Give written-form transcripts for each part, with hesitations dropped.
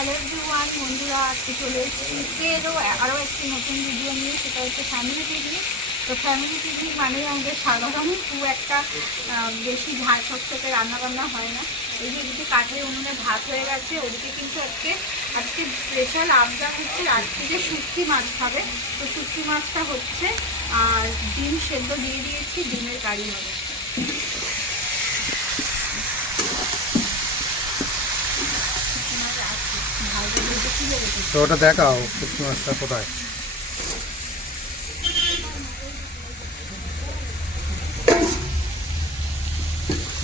Hello everyone, বন্ধুরা আজকে চলে এসেছি আরও একটি নতুন ভিডিও নিয়ে। সেটা হচ্ছে ফ্যামিলি পিকনিক। তো ফ্যামিলি পিকনিক মানেই আমাদের সাধারণ খুব একটা বেশি ঝাল চকচকে রান্নাবান্না হয় না। এই যে এদিকে কাঠের উনুনে ভাত হয়ে গেছে, ওদিকে কিন্তু আজকে স্পেশাল আবদার হচ্ছে রাত্রিতে শুটকি মাছ খাবে। তো শুটকি মাছটা হচ্ছে, আর ডিম সেদ্ধ দিয়ে দিয়েছি, ডিমের কারি হবে। তো ওটা দেখাও শুটকি মাছটা কোথায়।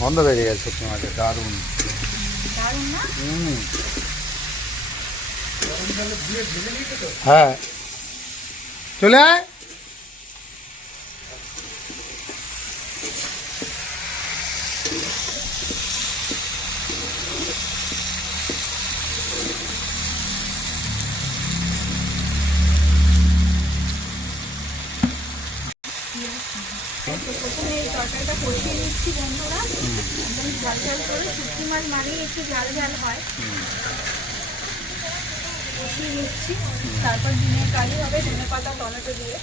গন্ধ বেরিয়ে গেছে শুটকি মাছের, দারুণ। হ্যাঁ, চলে আয়। প্রথমে এই তরকারিটা কষিয়ে নিচ্ছি বন্ধুরা, একদম ঝাল ঝাল করে। শুটকি মাছ মানেই একটু ঝাল ঝাল হয়। কষিয়ে নিচ্ছি, তারপর ডিমের কারি হবে, ধনে পাতা টমেটো দিয়ে।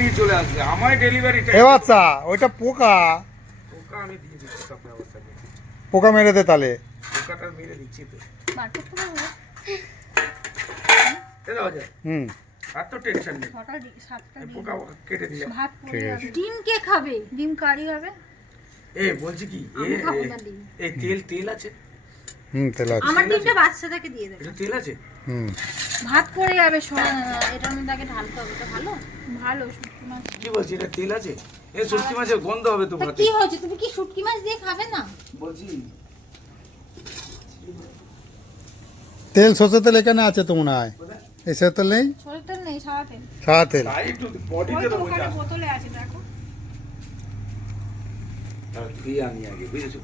নিয়ে চলে আসবে আমার ডেলিভারিটা। এ বাচ্চা, ওইটা পোকা। পোকা আমি দিয়ে দিচ্ছি, সব ব্যবস্থা করছি। পোকা মেরে দে তাহলে। পোকাটা মেরে দিচ্ছি তো। বাড়তে তো হবে। হুম, আর তো টেনশন নেই, সাতটা পোকা কেটে দিলাম। ভাত পড়ে ঠিক যাবে। ডিম কে খাবে? ডিম কারি হবে। বলছি কি, আমি খাবো না ডিম। এই তেল আছে? তেল আছে। আমার ডিমটা বাচ্চাটাকে দিয়ে দেবে। এটা তেল আছে? ভাত পড়ে যাবে, এটার মধ্যে আগে ঢালতে হবে। তো ভালো ভালো শুটকি মাছ। কি বলছি, এটা তেল আছে? শুটকি মাছের গন্ধ হবে তো ভাতে। কি হয়েছে, তুমি কি শুটকি মাছ দিয়ে খাবে না? বলছি তেল, সর্ষে তেল এখানে আছে তো মনে হয়। এই সর্ষে তেল নেই? সরিষার তেল নেই, সাদা তেল। সাদা তেল তাই একটু বডিতে দেবো যা। বোতলে আছে দেখো। দিয়ে আনি আগে, বুঝেছো?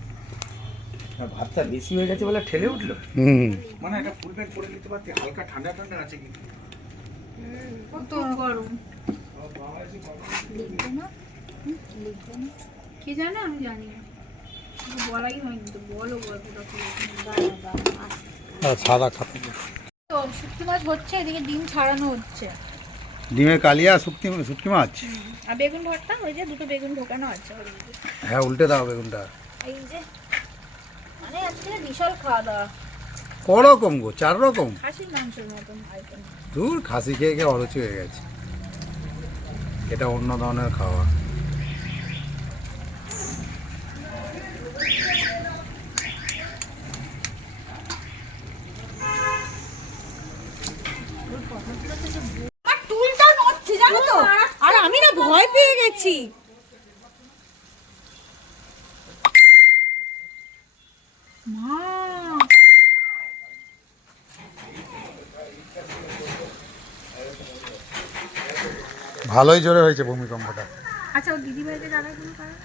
ভাতটা বেশি হয়ে গেছে বলে ঠেলে উঠলো। মানে একটা ফুল প্যান্ট পরে নিতে পারতি, হালকা ঠান্ডা ঠান্ডা আছে কিন্তু। কত গরম। লিখবে না? লিখবে না? কে জানে? আমি জানি না, বলাই হয়নি তো। বলো গল্পটা সাদা খাতে। তো শুটকি মাছ হচ্ছে, এদিকে ডিম ছাড়ানো হচ্ছে। ডিমের কালিয়া, শুটকি মাছ। আর বেগুন ভর্তা, ওই যে দুটো বেগুন ঢোকানো আছে ওদিকে। হ্যাঁ, উল্টে দাও বেগুনটা। এই যে মানে আজকে বিশাল খাওয়া দাওয়া। করকম গো, 4 রকম। খাসির মাংসের মতন আইটেম। দূর, খাসি খেয়ে খেয়ে অরুচি হয়ে গেছে। এটা অন্য ধরনের খাওয়া। আর টুলটা নড়ছে জানো তো, আর আমি না ভয় পেয়ে গেছি। মা ভালোই জোরে হয়েছে ভূমিকম্পটা। আচ্ছা, ও দিদি ভাইকে জানাগুলো কারণ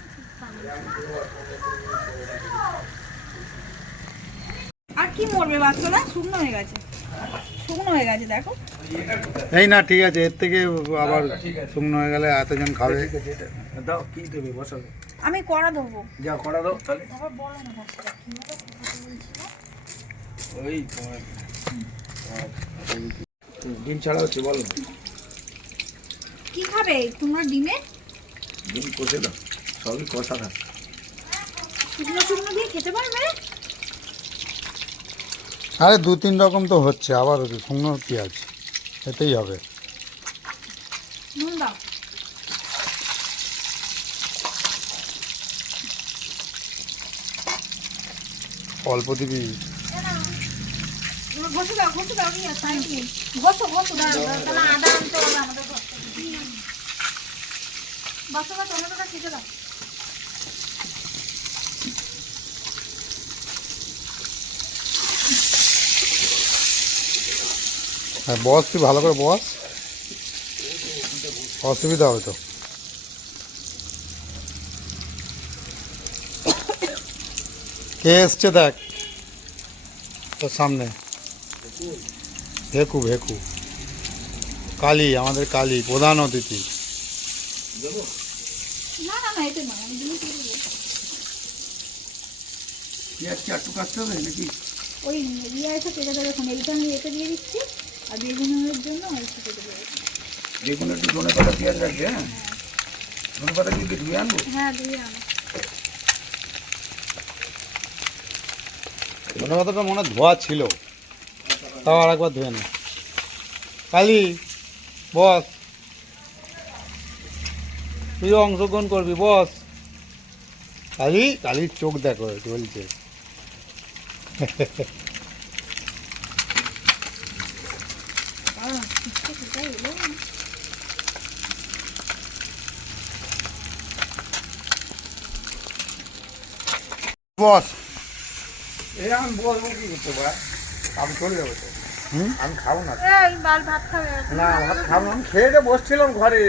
আর কি মরবে বাচ্চারা? শুকনো হয়ে গেছে, শুকনো হয়ে গেছে দেখো। এই না, ঠিক আছে, এর থেকে আবার শুকনো হয়ে গেলে এতজন খাবে। দাও, কি দেবে বসাবে? আমি কড়া দেবো। যা করা দাও তাহলে। আবার বলো না বাচ্চারা কিভাবে কথা বলছিল। ওই ডিম ছাড়া হচ্ছে, বলো। কি খাবে তোমরা ডিমে? ডিম কষে দাও, সবই কষা থাক। শুকনো শুকনো দিয়ে খেতে পারবে? আরে 2-3 রকম তো হচ্ছে, আবার শুকনো কি আছে, এতেই হবে। নুন দাও। অল্প দিবি। ঘষে দাও, ঘষে দাও। কি আছে নাকি? ঘষো ঘষো দাও। তাহলে আদা আনতে হবে আমাদের ঘর থেকে। বাচ্চারা টমেটোটা কেটে দাও। হ্যাঁ, বস, তুই ভালো করে বস, অসুবিধা হবে তো। কে এসছে দেখ তোর সামনে। ভেকু, ভেকু কালী, আমাদের কালী প্রধান অতিথি। না না না, এটা না, আমি দিলে করে দেবো। পেঁয়াজ কি একটু কাটতে হবে নাকি? ওই ইয়ে এসে কেটে দেবে, এখন এইটা আমি এতে দিয়ে দিচ্ছি, আর বেগুনের জন্য ওইটা কেটে দেবে। বেগুন একটু ধনে পাতা পেঁয়াজ রাখবে, হ্যাঁ? ধনে পাতা কি ধুয়ে আনবো? হ্যাঁ দিয়ে আনো। ধনে পাতাটা মনে হয় ধোয়া ছিল, তাও আর একবার ধুয়ে নে। কালি বস, তুইও অংশগ্রহণ করবি বস। কালি, কালির চোখ দেখো চলছে। সেটাই এলো। বস, এই আমি বলবো কি করতে পার, আমি চলে যাবো তো। আমি খাবো না। এই বাল ভাত খাবে না ভাত খাবো না, আমি খেয়ে দিয়ে বসছিলাম ঘরে।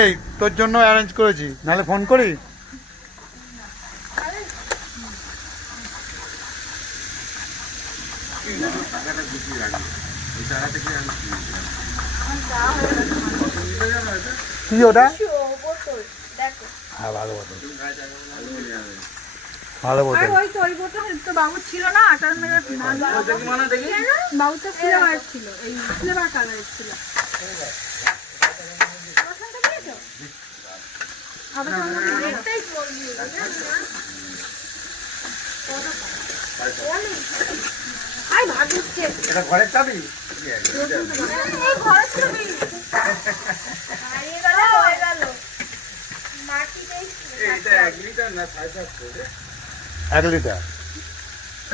এই তোর জন্য অ্যারেঞ্জ করেছি, নাহলে ফোন করি। টাকাটা বেশি লাগে, ওই টাকা থেকে আমি কি ওটা? বোতল দেখো। হ্যাঁ ভালো বোতল, ভালো আর বোতল। ওই তো ওই বোতল তো বাবুর ছিল না, 58 দেখি বাবুরটা ফ্লেভার ছিল, এই ফ্লেভার কালারের ছিল। রসুনটা দিয়েছো? আবার একটাই বলবি। আই ভাত দিচ্ছে। এটা ঘরের চাবি? এই ঘরে ছবি। হারিয়ে গেল, হয়ে গেল। মাটিতেই এটা 1 লিটার না 750? 1 লিটার।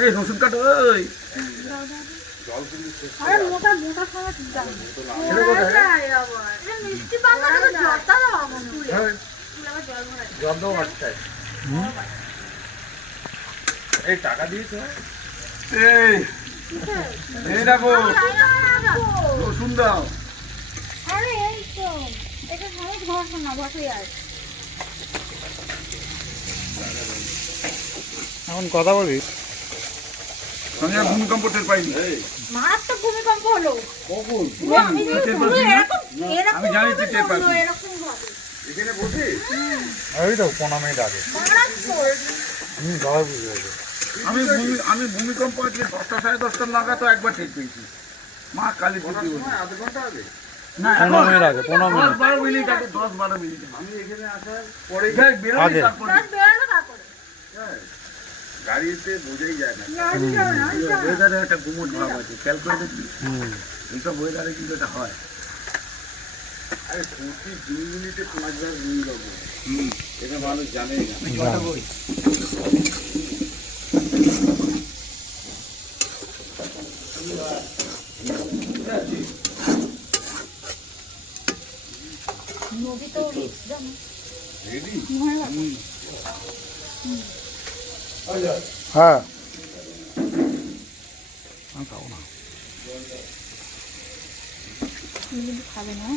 এই রসুন কাটো, ওই আরে মোটা মোটা খাওয়া ঠিক আছে। মিষ্টি পান্তা তো জলটা দাও আমার স্কুলে। আবার জল ভরাই। জল দাও আটটায়। এই টাকা দিয়েছো? এই দেখো রসুন দাও। আরে এই তো এটা সহজ ঘষো না, ঘষে আর এখন কথা বলবি? সঙ্গে ভূমিকম্প টের পাইনি। মারাত্মক ভূমিকম্প হলো। কখন? পুরো আমি টের পুরো পাচ্ছি না? এরকম আমি জানি তুই টের ভাবে পাচ্ছিস। এরকম ভাবে এখানে বসে ওই তো 15 মিনিট আগে। মারাত্মক। সবাই বুঝে গেছে। আমি ভূমিকম্প আছে 10টা 10:30 নাগাদ তো একবার ঠিক পেয়েছি। মা কালী পুজো আধ ঘন্টা আগে, না 15 মিনিট আগে, 15 মিনিট 10-12 মিনিট আগে, 10-12 মিনিট। আমি এখানে আসার পরে বেরোনি আগে। তারপরে দশ বেরোলো তারপরে। গাড়িতে বোঝাই যায় না। না আমি যাবো না, আমি যাবো না। ওয়েদারে একটা গুমট ভাব আছে, খেয়াল করে দেখবি এইসব ওয়েদারে কিন্তু এটা হয়। আরে প্রতি 2 মিনিটে 5 বার ভূমিকম্প, এটা মানুষ জানেই না। নদী তো রিস্ক জানো। রেডি? হ্যাঁ আমি খাবো না। তুমি কিন্তু খাবে না।